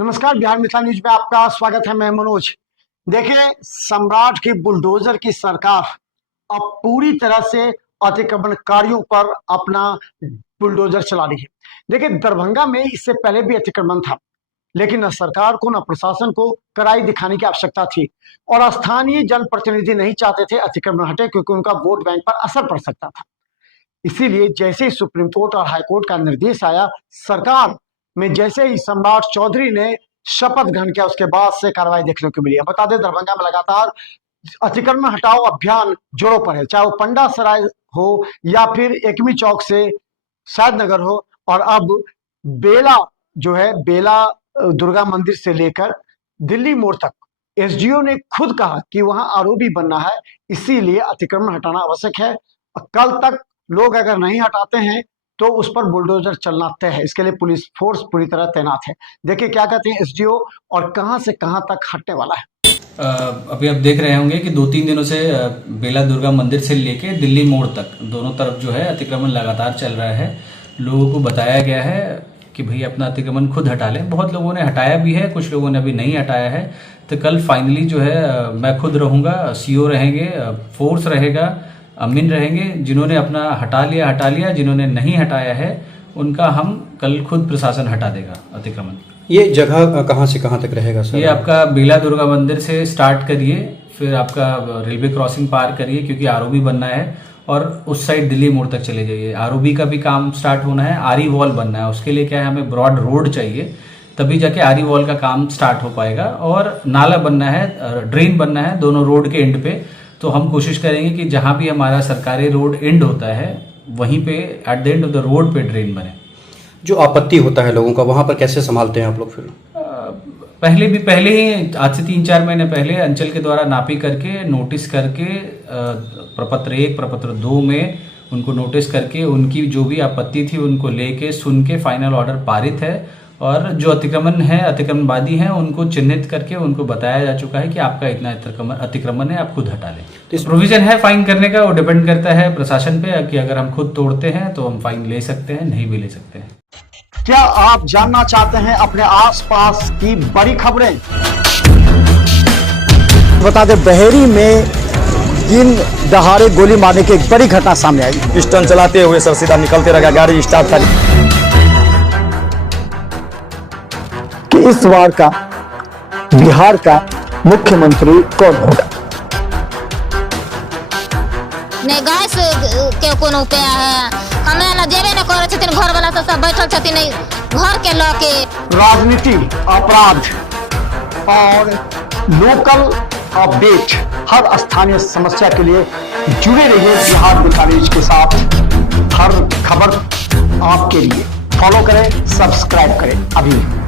नमस्कार, बिहार मिथिला न्यूज में आपका स्वागत है। मैं मनोज। देखिए, सम्राट की बुलडोजर की सरकार अब पूरी तरह से अतिक्रमणकारियों पर अपना बुलडोजर चला रही है। देखिए, दरभंगा में इससे पहले भी अतिक्रमण था, लेकिन न सरकार को न प्रशासन को कड़ाई दिखाने की आवश्यकता थी और स्थानीय जनप्रतिनिधि नहीं चाहते थे अतिक्रमण हटे, क्योंकि उनका वोट बैंक पर असर पड़ सकता था। इसीलिए जैसे ही सुप्रीम कोर्ट और हाईकोर्ट का निर्देश आया, सरकार में जैसे ही सम्राट चौधरी ने शपथ ग्रहण किया, उसके बाद से कार्रवाई देखने को मिली है। बता दें, दरभंगा में लगातार अतिक्रमण हटाओ अभियान जोरों पर है, चाहे वो पंडा सराय हो या फिर एकमी चौक से शाद नगर हो। और अब बेला जो है, बेला दुर्गा मंदिर से लेकर दिल्ली मोड़ तक एसडीओ ने खुद कहा कि वहां आरओबी बनना है, इसीलिए अतिक्रमण हटाना आवश्यक है। कल तक लोग अगर नहीं हटाते हैं तो उस पर बुलडोजर चलना तय है। इसके लिए पुलिस फोर्स पूरी तरह तैनात है। देखिए क्या कहते हैं एसडीओ और कहां से कहां तक हटने वाला है। अभी आप देख रहे होंगे कि 2-3 दिनों से बेला दुर्गा मंदिर से लेके दिल्ली मोड़ तक दोनों तरफ जो है अतिक्रमण लगातार चल रहा है। लोगों को बताया गया है कि भाई अपना अतिक्रमण खुद हटा लें। बहुत लोगों ने हटाया भी है, कुछ लोगों ने अभी नहीं हटाया है। तो कल फाइनली जो है मैं खुद रहूँगा, सीओ रहेंगे, फोर्स रहेगा, अमीन रहेंगे। जिन्होंने अपना हटा लिया, जिन्होंने नहीं हटाया है उनका हम कल खुद प्रशासन हटा देगा अतिक्रमण। ये जगह कहाँ से कहाँ तक रहेगा सर? ये आपका बेला दुर्गा मंदिर से स्टार्ट करिए, फिर आपका रेलवे क्रॉसिंग पार करिए, क्योंकि आरओबी बनना है, और उस साइड दिल्ली मोड़ तक चले जाइए। आरओबी का भी काम स्टार्ट होना है, आरी वॉल बनना है। उसके लिए क्या है, हमें ब्रॉड रोड चाहिए, तभी जाके आरी वॉल का काम स्टार्ट हो पाएगा। और नाला बनना है, ड्रेन बनना है दोनों रोड के एंड पे। तो हम कोशिश करेंगे कि जहां भी हमारा सरकारी रोड एंड होता है वहीं पे at the end of the road पे ड्रेन बने। जो आपत्ति होता है लोगों का, वहां पर कैसे संभालते हैं आप लोग? फिर पहले ही आज से 3-4 महीने पहले अंचल के द्वारा नापी करके, नोटिस करके, प्रपत्र 1 प्रपत्र 2 में उनको नोटिस करके उनकी जो भी आपत्ति थी उनको लेके सुन के फाइनल ऑर्डर पारित है। और जो अतिक्रमण है, अतिक्रमणवादी हैं, उनको चिन्हित करके उनको बताया जा चुका है कि आपका इतना अतिक्रमण है, आप खुद हटा लें। तो प्रोविजन है फाइन करने का, वो डिपेंड करता है प्रशासन पे कि अगर हम खुद तोड़ते हैं तो हम फाइन ले सकते हैं, नहीं भी ले सकते हैं। क्या आप जानना चाहते हैं अपने आसपास की बड़ी खबरें? बता दें, बहेरी में दिन दहाड़े गोली मारने की एक बड़ी घटना सामने आई। पिस्टन चलाते हुए सर सीधा निकलते रह गया, गाड़ी स्टार्ट था। कि इस बार का बिहार का मुख्यमंत्री कौन होगा? नहीं गैस के कोनो उपाय है, हमें ना जेबे न करे छथिन, घर वाला सब बैठल छथिन घर के लके। राजनीति, अपराध और लोकल अपडेट, हर स्थानीय समस्या के लिए जुड़े रहिए बिहार मिथिला न्यूज के साथ। हर खबर आपके लिए फॉलो करें, सब्सक्राइब करें अभी।